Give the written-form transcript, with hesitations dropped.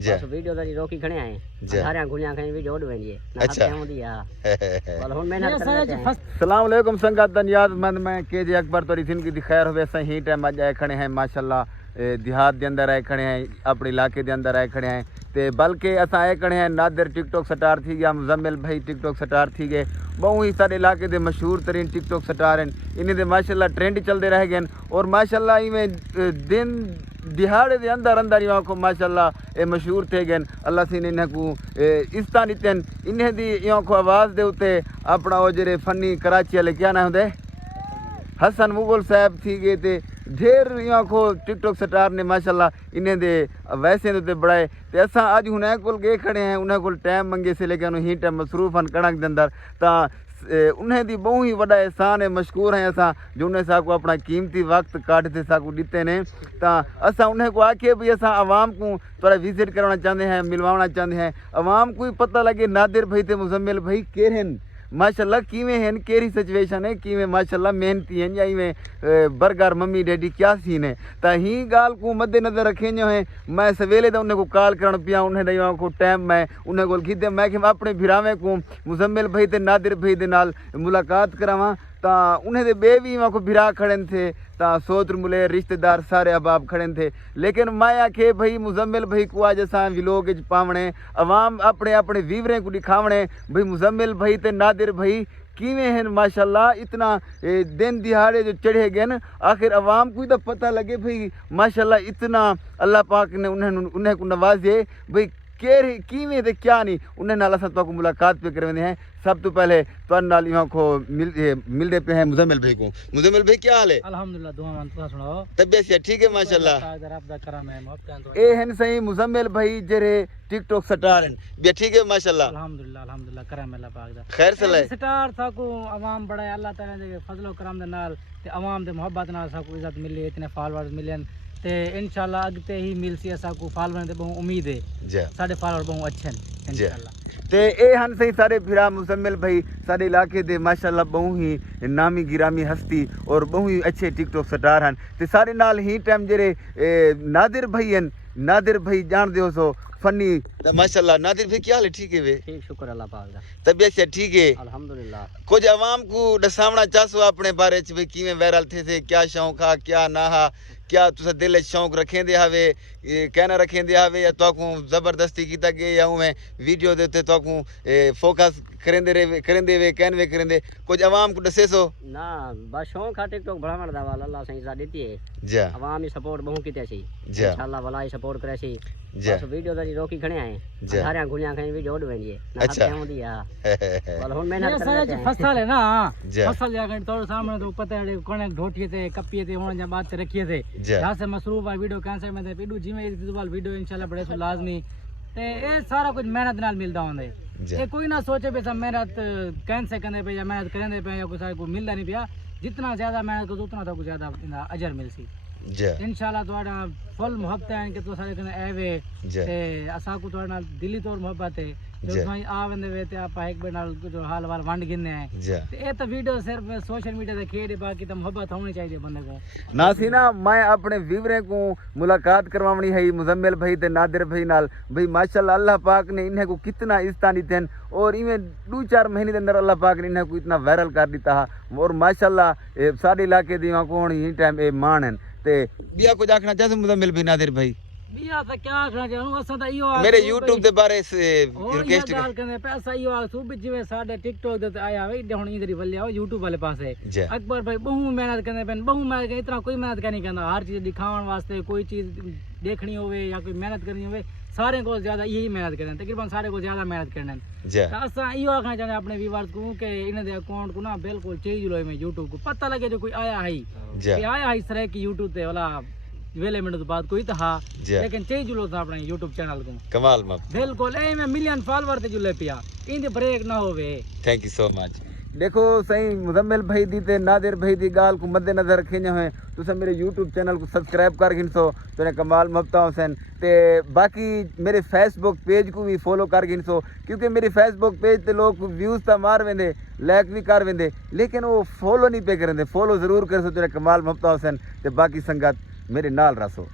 बस वीडियो दा रोकी खणे आए सारे गुणिया खणे वीडियो ओड वेंदी है अच्छा होंदी है बोल हुन मेहनत करते हैं। अस्सलाम वालेकुम संगत धन्यवाद मैं केजे अकबर तोरी जिंदगी दी खैर होवे सही ही टाइम अज आए खड़े हैं माशाल्लाह देहात के अंदर आए खड़े हैं अपने इलाके के अंदर आए खड़े हैं ते बल्कि अस आए खड़े हैं नादिर टिकटॉक स्टार थी गया मुजम्मिल भाई टिकटॉक स्टार थी गए बहु ही सारे इलाके के मशहूर तरीन टिकटॉक स्टार हैं इन्हें दे माशाल्लाह ट्रेंड चलते रह गए और माशाल्लाह इवें दिन दिहाड़े के अंदर अंदर ही को माशाल्लाह ये मशहूर थे गए अल्लाह सिन इन्हें को इस्ता नितन इन्हें दी यो को आवाज़ दे उते अपना वो जेरे फनी कराची वाले क्या ना होंगे हसन मुगल साहब थी गए थे ढेर यहाँ को टिकटॉक स्टार ने माशाल्लाह इन्हें दे वैसे तो बढ़ाए तो असा अज उन्हें को गए खड़े हैं उन्हें को टाइम मंगे से लेकिन ही टाइम मसरूफ हैं कणक के अंदर तो उन्हें दी बहु ही वड़ा एहसान है मशहूर हैं असा जो उन्हें साकू अपना कीमती वक्त काट थे साकू दिते ने तो असा उन्हें को आखे भी असा आवाम को थोड़ा विजिट करना चाहते हैं मिलवाना चाहते हैं आवाम को ही पता लगे नादिर भाई थे मुजम्मिल भाई केरन माशाल्लाह किवें हैं केरी सिचुएशन है किवें माशाल्लाह मेहनती हैं या इवें बरगर मम्मी डैडी क्या सीन है तो ही गाल को मद्देनजर रखे जो है मैं सवेले तो उन्हें को कॉल कर पिया उन्हें नहीं को टाइम मैं उन्हें को खीदे मैं अपने भिरावे को मुजम्मिल भाई ते नादिर भाई दे नाल मुलाकात करावां तो उन्हें दे बे भी वहाँ को भिरा खड़े थे तो सोत्र मुले रिश्तेदार सारे अबाब खड़े थे लेकिन मैं आखे भाई मुजम्मिल भाई को आज असा विलोक पावने अवाम अपने अपने वीवरें को दिखावने भाई मुजम्मिल भाई ते नादिर भाई किवें हैं माशाल्लाह इतना दिन दिहाड़े जो चढ़े गए न आखिर अवाम को तो पता लगे भाई माशाल्लाह इतना अल्लाह पाक ने उन्हें को नवाजे भाई केरे किवें ते क्या नहीं उन्हें नाल असां तो मुलाकात पे करवेंदे हैं सब तो पहले तो नाल यहाँ को मिलते पे हैं मुजम्मिल भाई को मुजम्मिल भाई क्या हाल है अल्हम्दुलिल्लाह दुआ मान तुसा सुनाओ तबीयत से ठीक है माशाल्लाह ए हैं सही मुजम्मिल भाई जेरे टिकटॉक स्टार हैं बे ठीक है माशाल्लाह अल्हम्दुलिल्लाह करम अल्लाह पाक दा खैर सलाह स्टार था को आवाम बड़ा अल्लाह ताला दे फजलो करम दे नाल ते आवाम दे मोहब्बत नाल सा को इज्जत मिली इतने फॉलोअर्स मिलन ते इंशाल्लाह अगते ही मिलसी असा को फॉलोअर दे बहु उम्मीद है साडे फॉलोअर बहु अच्छे हैं इंशाल्लाह ते ए हन सही सारे भिरा मुजम्मिल भाई सारे इलाके दे माशाल्लाह बहु ही नामी गिरामी हस्ती और बहु ही अच्छे टिकटॉक स्टार हैं ते सारे नाल ही टाइम जेरे नादिर भाई हैं नादिर भाई जान दे सो फनी माशाल्लाह नादिर भाई क्या हाल है ठीक है वे ठीक शुक्र अल्लाह पाक दा तबीयत से ठीक है अल्हम्दुलिल्लाह कुछ आवाम को दसावना चाहसो अपने बारे च भाई किवें वायरल थे क्या शौक हा क्या ना हा क्या तुसा दिल शौक रखें दे हवे कहना रखें दे हवे या तो जबरदस्ती कीता गया या उमें वीडियो दे ते तो फोकस करेंदे वे कहने करेंदे कुछ आवाम को दसे सो ना बस शौक है टिकटॉक बढ़ावण दा वाला अल्लाह सही सा देती है जा आवाम ही सपोर्ट बहु कीते छी जा इंशाल्लाह भला ही सपोर्ट करे छी जा बस वीडियो दा रोकी खणे आए सारे गुणिया खणे वीडियो ओड वेंदी है अच्छा होंदी है बोल हुन मेहनत करते हैं फसल है ना फसल या गण तोड़ सामने तो पता है कोने ढोटिए थे कपिए थे होने जा बात रखिए थे जहां से मसरूफ है वीडियो कैंसिल में थे पीडू जिमें इस वीडियो इंशाल्लाह बड़े सो लाजमी ते ए सारा कुछ मेहनत नाल मिलदा होंदे ये कोई ना सोचे पे सब मेहनत कैंसिल करने पे या मेहनत करने पे या कुछ मिलदा नहीं पिया जितना ज्यादा मेहनत करो उतना तो कुछ ज्यादा अजर मिलसी इंशाल्लाह तोड़ा फुल मोहब्बत है कि तो सारे कने एवे ते असा को तोड़ा दिली तौर मोहब्बत है जो भाई आवेंदे वे ते आप एक बे नाल जो हाल वाल वंड गिनने हैं ते ए तो वीडियो सिर्फ सोशल मीडिया दे खेड़ बाकी तो मोहब्बत होनी चाहिए बंदे को ना सी ना मैं अपने व्यूवरे को मुलाकात करवावनी है मुजम्मिल भाई ते नादिर भाई नाल भाई माशाल्लाह अल्लाह पाक ने इन्हें को कितना इस्तानी थे और इवें 2-4 महीने के अंदर अल्लाह पाक ने इन्हें को इतना वायरल कर दिता है और माशाल्लाह सारे इलाके दी को ही टाइम ए मान है ते बिया कुछ आखना चाहते मुजम्मिल भाई नादिर भाई बिया तो क्या आखना चाहूं असा तो इयो मेरे YouTube दे बारे से रिक्वेस्ट गाल करने पैसा इयो आ सुबह जिवे साडे TikTok दे आया वे हुन इधर बल्ले YouTube वाले पास है अकबर भाई बहु मेहनत करने पेन बहु मेहनत इतना कोई मेहनत करनी कहंदा हर चीज दिखावन वास्ते कोई चीज देखनी होवे या कोई मेहनत करनी होवे सारे को ज्यादा यही मेहनत करन तकरीबन सारे को ज्यादा मेहनत करन तो असा इयो आखना चाहते अपने व्यूअर्स को के इन दे अकाउंट को ना बिल्कुल चेंज लो में YouTube को पता लगे जो कोई आया है कि आया है इस तरह की YouTube ते वाला वेले मिनट बाद कोई तो हाँ लेकिन चाहिए जुलो था अपने YouTube चैनल को कमाल में बिल्कुल ए में मिलियन फॉलोअर ते जुले पिया इन ब्रेक ना होवे थैंक यू सो मच देखो सही मुजम्मिल भाई दी ते नादिर भाई दी गाल को मद्देनजर रखे है तुसा मेरे YouTube चैनल को सब्सक्राइब कर गिनसो तो कमाल मफ्ता हुसैन ते बाकी मेरे फेसबुक पेज को भी फॉलो कर गिनसो क्योंकि मेरे फेसबुक पेज ते लोग व्यूज तो मार वेंदे लाइक भी कर वेंदे लेकिन वो फॉलो नहीं पे करेंदे फॉलो जरूर कर सो तेरे कमाल मफ्ता हुसैन ते बाकी संगत मेरे नाल रसो।